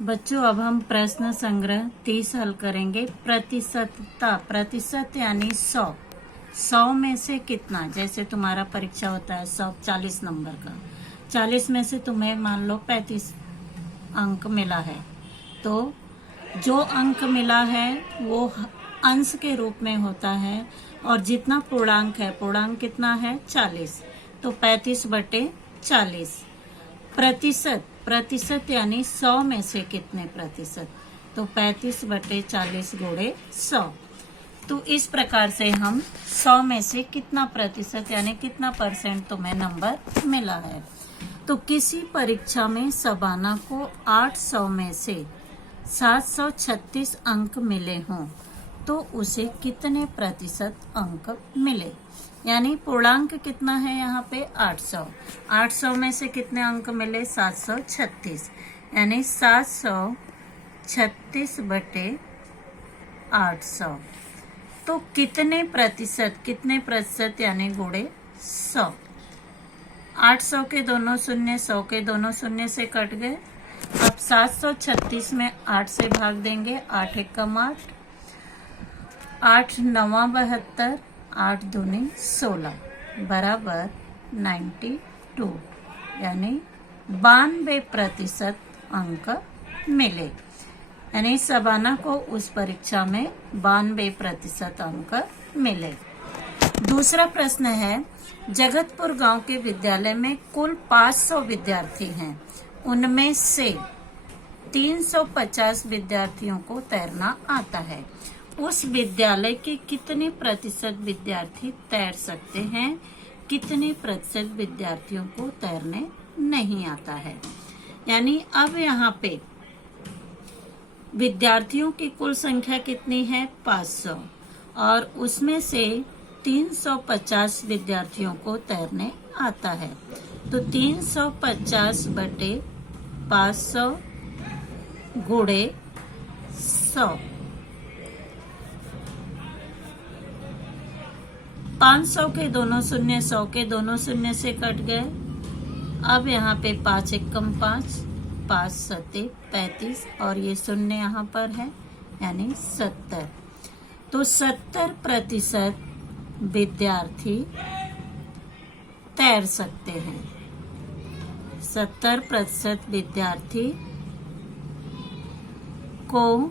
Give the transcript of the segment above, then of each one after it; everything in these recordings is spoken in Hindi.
बच्चों, अब हम प्रश्न संग्रह 30 हल करेंगे। प्रतिशतता, प्रतिशत यानी 100। 100 में से कितना, जैसे तुम्हारा परीक्षा होता है 140 नंबर का, 40 में से तुम्हें मान लो 35 अंक मिला है, तो जो अंक मिला है वो अंश के रूप में होता है, और जितना पूर्णांक है, पूर्णांक कितना है 40, तो 35/40। प्रतिशत, प्रतिशत यानी 100 में से कितने प्रतिशत, तो 35/40 गुणे 100। तो इस प्रकार से हम 100 में से कितना प्रतिशत यानी कितना परसेंट तुम्हें नंबर मिला है। तो किसी परीक्षा में शबाना को 800 में से 736 अंक मिले हों तो उसे कितने प्रतिशत अंक मिले। यानी पूर्णांक कितना है यहाँ पे 800, 800 में से कितने अंक मिले 736, यानी 736/800। तो कितने प्रतिशत यानी गुणे 100। 800 के दोनों शून्य, 100 के दोनों शून्य से कट गए। अब 736 में 8 से भाग देंगे, 8 एकम 8, 8 9 72, 8 दूनी 16 बराबर 92, यानी 92% अंक मिले। यानी शबाना को उस परीक्षा में 92% अंक मिले। दूसरा प्रश्न है, जगतपुर गांव के विद्यालय में कुल 500 विद्यार्थी हैं, उनमें से 350 विद्यार्थियों को तैरना आता है। उस विद्यालय के कितने प्रतिशत विद्यार्थी तैर सकते हैं, कितने प्रतिशत विद्यार्थियों को तैरने नहीं आता है। यानी अब यहाँ पे विद्यार्थियों की कुल संख्या कितनी है 500, और उसमें से 350 विद्यार्थियों को तैरने आता है। तो 350/500 गुणे 100। 500 के दोनों शून्य, 100 के दोनों शून्य से कट गए। अब यहाँ पे 5 एकम 5, 5 सत्ते 35, और ये शून्य यहाँ पर है, यानी 70। तो 70% विद्यार्थी तैर सकते हैं। 70% विद्यार्थी को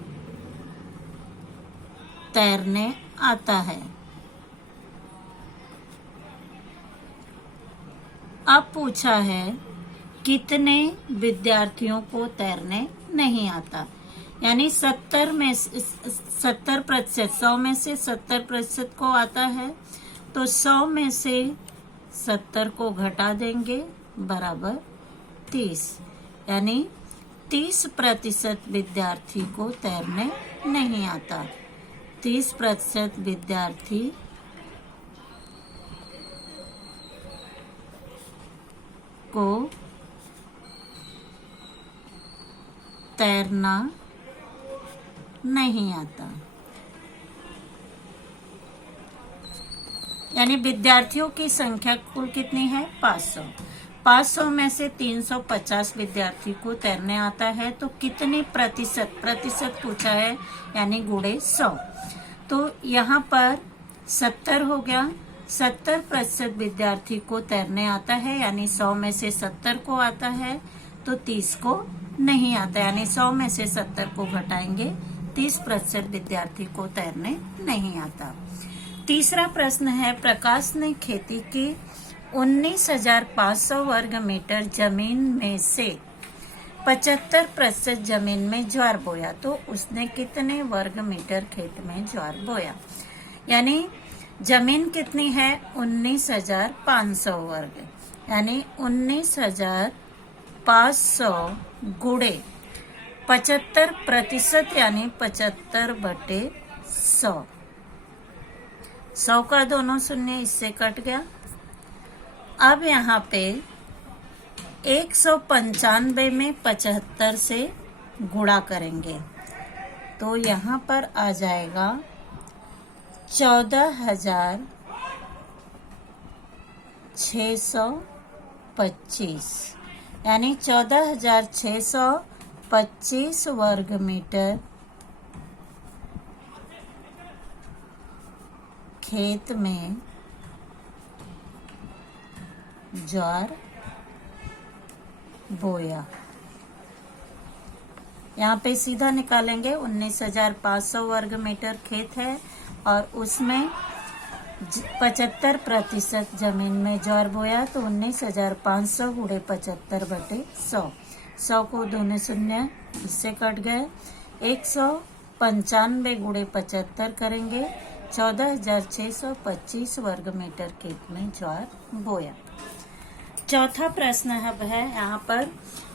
तैरने आता है। अब पूछा है कितने विद्यार्थियों को तैरने नहीं आता। यानी 70 में 70%, 100 में से 70% को आता है, तो 100 में से 70 को घटा देंगे बराबर 30, यानी 30% विद्यार्थी को तैरने नहीं आता। 30% विद्यार्थी को तैरना नहीं आता। यानी विद्यार्थियों की संख्या कुल कितनी है 500। 500 में से 350 विद्यार्थी को तैरने आता है, तो कितने प्रतिशत, प्रतिशत पूछा है यानी गुणे 100। तो यहाँ पर 70 हो गया। 70% विद्यार्थी को तैरने आता है, यानी 100 में से 70 को आता है, तो 30 को नहीं आता। यानी 100 में से 70 को घटाएंगे, 30% विद्यार्थी को तैरने नहीं आता। तीसरा प्रश्न है, प्रकाश ने खेती की 19,500 वर्ग मीटर जमीन में से 75% जमीन में ज्वार बोया, तो उसने कितने वर्ग मीटर खेत में ज्वार बोया। यानी जमीन कितनी है 19,500 वर्ग, यानी 19,500 गुणे 75% यानी 75/100। 100 का दोनों शून्य इससे कट गया। अब यहाँ पे 195 में 75 से गुणा करेंगे, तो यहाँ पर आ जाएगा 14,625, यानी 14,625 25 वर्ग मीटर खेत में ज्वार बोया। यहाँ पे सीधा निकालेंगे। 19,500 वर्ग मीटर खेत है और उसमें 75% जमीन में ज्वार बोया, तो 19,500 गुणे 75/100। 100 को दूने शून्य, इससे कट गए। 195 गुणे 75 करेंगे। 14,625 वर्ग मीटर खेत में ज्वार बोया। चौथा प्रश्न है यहाँ पर,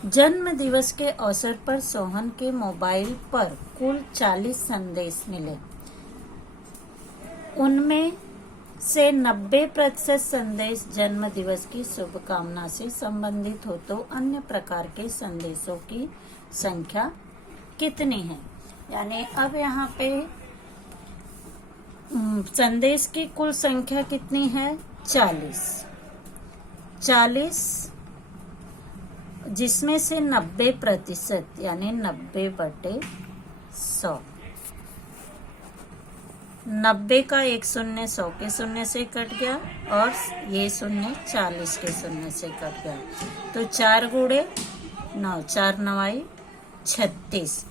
जन्म दिवस के अवसर पर सोहन के मोबाइल पर कुल 40 संदेश मिले। उनमें से 90% संदेश जन्म दिवस की शुभकामना से संबंधित हो, तो अन्य प्रकार के संदेशों की संख्या कितनी है? यानी अब यहाँ पे संदेश की कुल संख्या कितनी है? 40, जिसमें से 90% यानी 90/100। 90 का एक शून्य 100 के शून्य से कट गया और ये शून्य 40 के शून्य से कट गया, तो 4 गुणे 9, 4 9 36,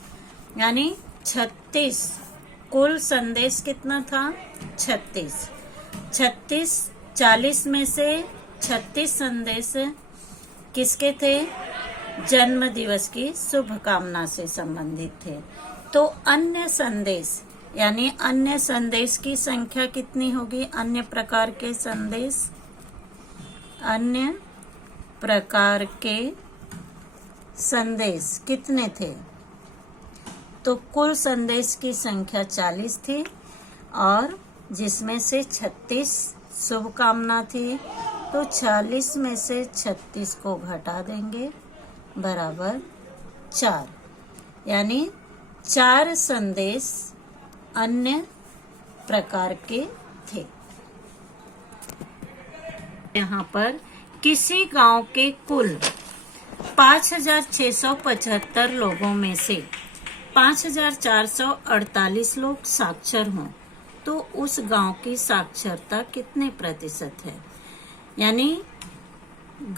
यानी 36। कुल संदेश कितना था? 36। 40 में से 36 संदेश किसके थे? जन्म दिवस की शुभकामना से संबंधित थे। तो अन्य संदेश, यानी अन्य संदेश की संख्या कितनी होगी? अन्य प्रकार के संदेश, अन्य प्रकार के संदेश कितने थे? तो कुल संदेश की संख्या 40 थी और जिसमें से 36 शुभकामना थी, तो 40 में से 36 को घटा देंगे बराबर 4, यानी 4 संदेश अन्य प्रकार के थे। यहाँ पर किसी गांव के कुल 5,675 लोगों में से 5,448 लोग साक्षर हों, तो उस गांव की साक्षरता कितने प्रतिशत है? यानी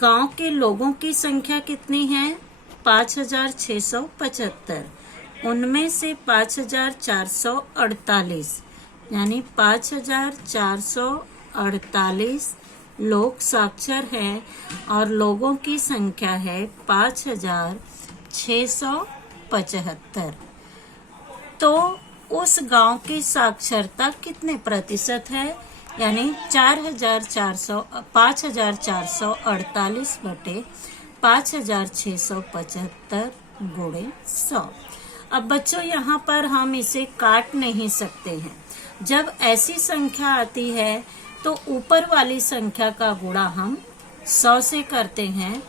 गांव के लोगों की संख्या कितनी है? 5,675। उनमें से 5,448 यानी 5,448 लोग साक्षर हैं और लोगों की संख्या है 5,675। तो उस गांव की साक्षरता कितने प्रतिशत है? यानी 5,448 बटे 5,675 गुणे 100। अब बच्चों यहाँ पर हम इसे काट नहीं सकते हैं। जब ऐसी संख्या आती है तो ऊपर वाली संख्या का गुणा हम 100 से करते हैं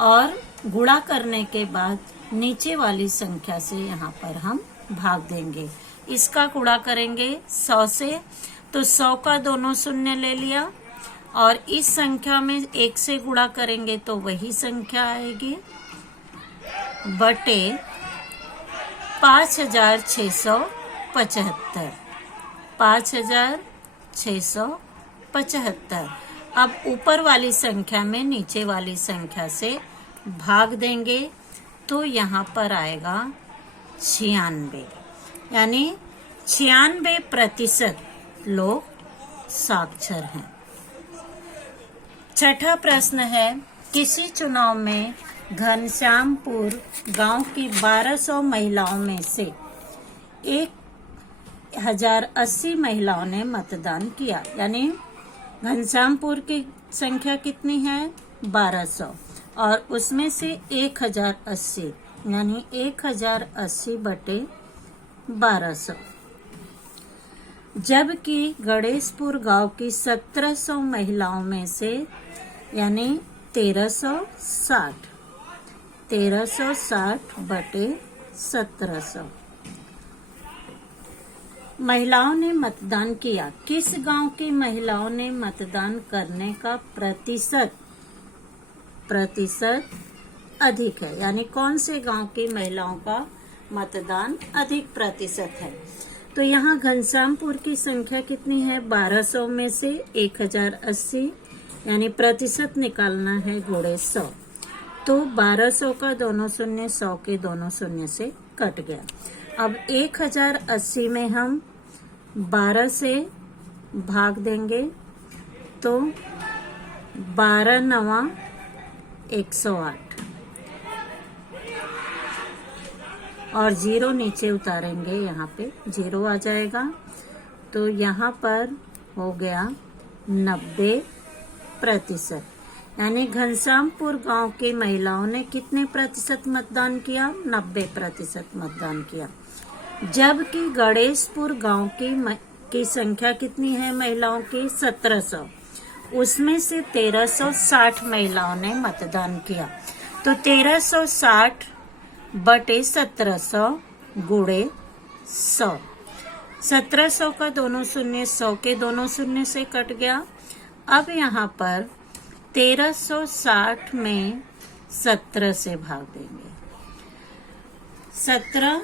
और गुणा करने के बाद नीचे वाली संख्या से यहाँ पर हम भाग देंगे। इसका गुणा करेंगे 100 से, तो 100 का दोनों शून्य ले लिया और इस संख्या में 1 से गुणा करेंगे तो वही संख्या आएगी बटे 5,675। 5,675। अब ऊपर वाली संख्या में नीचे वाली संख्या से भाग देंगे तो यहाँ पर आएगा 96, यानी 96% लोग साक्षर हैं। छठा प्रश्न है, किसी चुनाव में घनश्यामपुर गांव की 1200 महिलाओं में से 1,080 महिलाओं ने मतदान किया। यानी घनश्यामपुर की संख्या कितनी है? 1200 और उसमें से 1,080 यानी 1,080 बटे 1200। जबकि गणेशपुर गांव की 1700 महिलाओं में से यानी 1360 बटे 1700 महिलाओं ने मतदान किया। किस गांव की महिलाओं ने मतदान करने का प्रतिशत अधिक है, यानी कौन से गांव की महिलाओं का मतदान अधिक प्रतिशत है। तो यहाँ घनश्यामपुर की संख्या कितनी है, 1200 में से 1080, यानी प्रतिशत निकालना है गुणे 100। तो 1200 का दोनों शून्य 100 के दोनों शून्य से कट गया। अब 1080 में हम 12 से भाग देंगे तो 12 नवा 108 और 0 नीचे उतारेंगे, यहाँ पे 0 आ जाएगा। तो यहाँ पर हो गया 90%, यानी घनश्यामपुर गांव की महिलाओं ने कितने प्रतिशत मतदान किया, 90% मतदान किया। जबकि गणेशपुर गांव की संख्या कितनी है महिलाओं की, 1700, उसमें से 1360 महिलाओं ने मतदान किया। तो 1360 बटे 1700 गुणे 100, 1700 का दोनों शून्य 100 के दोनों शून्य से कट गया। अब यहाँ पर 1360 में 17 से भाग देंगे, 17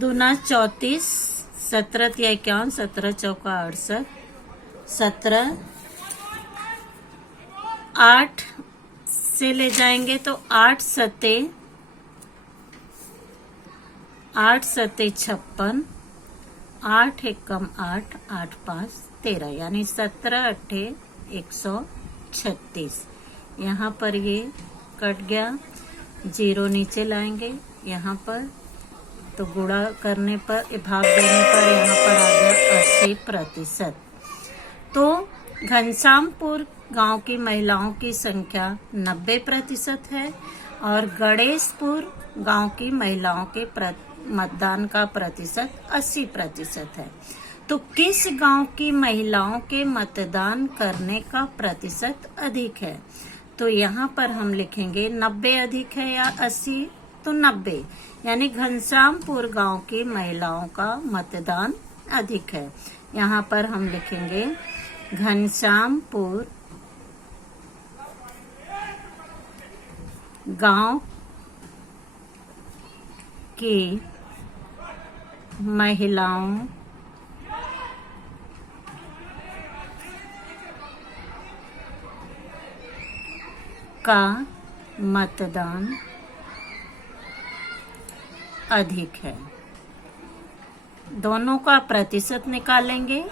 दूना 34, 17 या 51, 17 चौका 68, 17 8 से ले जाएंगे तो 8 सते 56, 8 एकम 8, 8 5 13, यानी 17 अट्ठे 136। यहाँ पर ये कट गया, 0 नीचे लाएंगे यहाँ पर, तो गुणा करने पर, भाग देने पर यहाँ पर आ गया 80%। तो घनश्यामपुर गांव की महिलाओं की संख्या 90% है और गणेशपुर गांव की महिलाओं के मतदान का प्रतिशत 80% है। तो किस गांव की महिलाओं के मतदान करने का प्रतिशत अधिक है, तो यहाँ पर हम लिखेंगे 90 अधिक है या 80, तो 90, यानी घनश्यामपुर गांव की महिलाओं का मतदान अधिक है। यहाँ पर हम लिखेंगे घनश्यामपुर गांव की महिलाओं का मतदान अधिक है। दोनों का प्रतिशत निकालेंगे,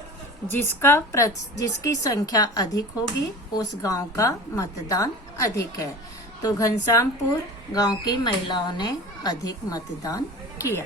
जिसकी संख्या अधिक होगी उस गांव का मतदान अधिक है। तो घनश्यामपुर गांव की महिलाओं ने अधिक मतदान किया।